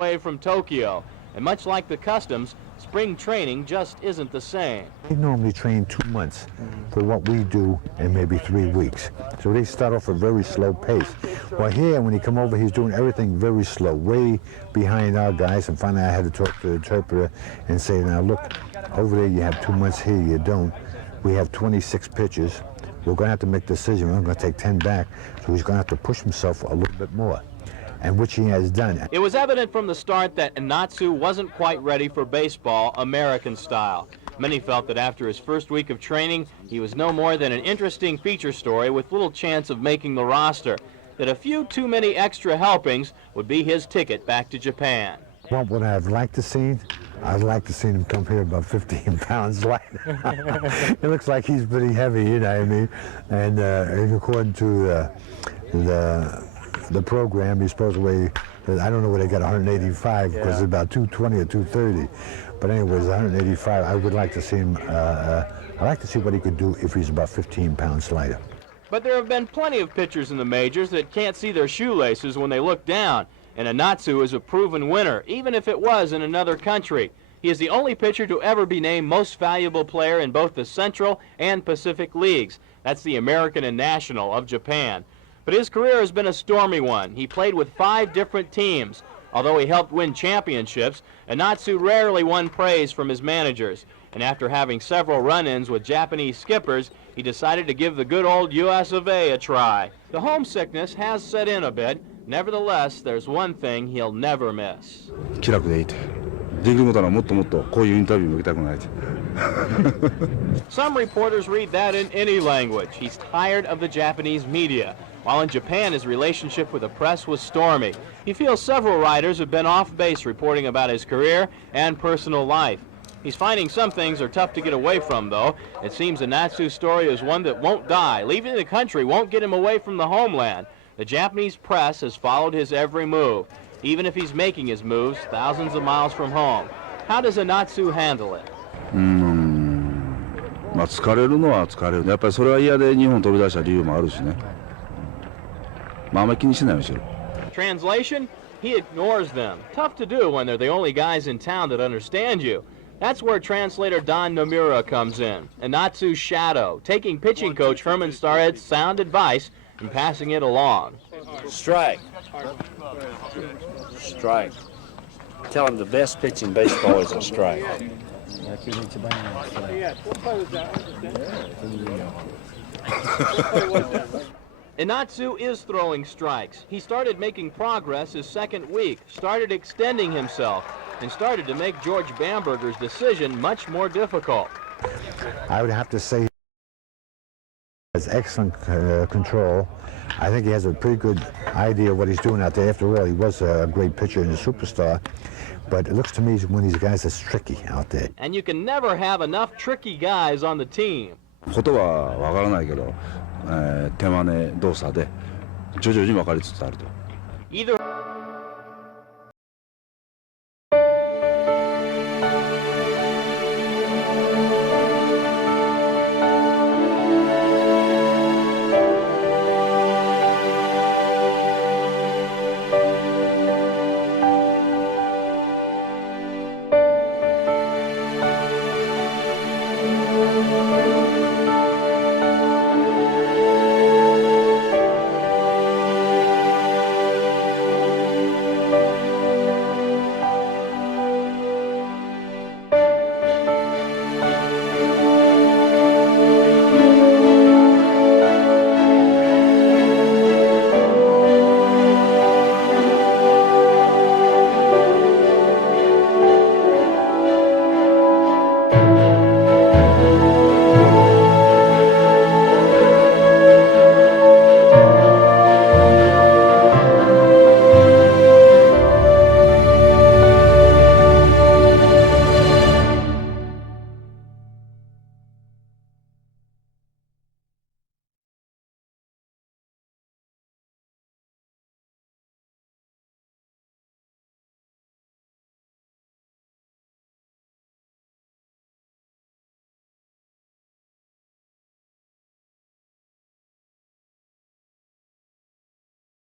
away from Tokyo, and much like the customs, spring training just isn't the same. They normally train 2 months for what we do in maybe 3 weeks. So they start off a very slow pace. Well, here, when he come over, he's doing everything very slow, way behind our guys. And finally, I had to talk to the interpreter and say, now look, over there you have 2 months, here you don't. We have 26 pitches. We're going to have to make a decision. We're going to take 10 back. So he's going to have to push himself a little bit more, and which he has done. It was evident from the start that Enatsu wasn't quite ready for baseball, American style. Many felt that after his first week of training, he was no more than an interesting feature story with little chance of making the roster, that a few too many extra helpings would be his ticket back to Japan. What would I have liked to see? I'd like to see him come here about 15 pounds lighter. It looks like he's pretty heavy, you know what I mean? And according to the program, he's supposed to weigh, I don't know where they got 185, because it's about 220 or 230. But anyways, 185, I would like to see him, I'd like to see what he could do if he's about 15 pounds lighter. But there have been plenty of pitchers in the majors that can't see their shoelaces when they look down. And Enatsu is a proven winner, even if it was in another country. He is the only pitcher to ever be named most valuable player in both the Central and Pacific Leagues. That's the American and National of Japan. But his career has been a stormy one. He played with 5 different teams. Although he helped win championships, Enatsu rarely won praise from his managers. And after having several run-ins with Japanese skippers, he decided to give the good old US of A a try. The homesickness has set in a bit. Nevertheless, there's one thing he'll never miss. 気楽でいいと。できることはもっともっとこういうインタビューも受けたくないと。Some reporters read that in any language. He's tired of the Japanese media. While in Japan, his relationship with the press was stormy. He feels several writers have been off base reporting about his career and personal life. He's finding some things are tough to get away from, though. It seems Enatsu's story is one that won't die. Leaving the country won't get him away from the homeland. The Japanese press has followed his every move, even if he's making his moves thousands of miles from home. How does Enatsu handle it? まあ疲れるのは疲れる。やっぱりそれは嫌で日本飛び出した理由もあるしね。まああんまり気にしないようにしろ。Translation? He ignores them. Tough to do when they're the only guys in town that understand you. That's where translator Don Nomura comes in. Enatsu's shadow, taking pitching coach Herman Starhead's sound advice and passing it along. Strike. Strike. Tell him the best pitch in baseball is a strike. Enatsu is throwing strikes. He started making progress his second week, started extending himself, and started to make George Bamberger's decision much more difficult. I would have to say he has excellent control. I think he has a pretty good idea of what he's doing out there. After all, he was a great pitcher and a superstar. But it looks to me one of these guys that's tricky out there. And you can never have enough tricky guys on the team. ことはわからないけど、手真似動作で徐々に分かりつつあると。Either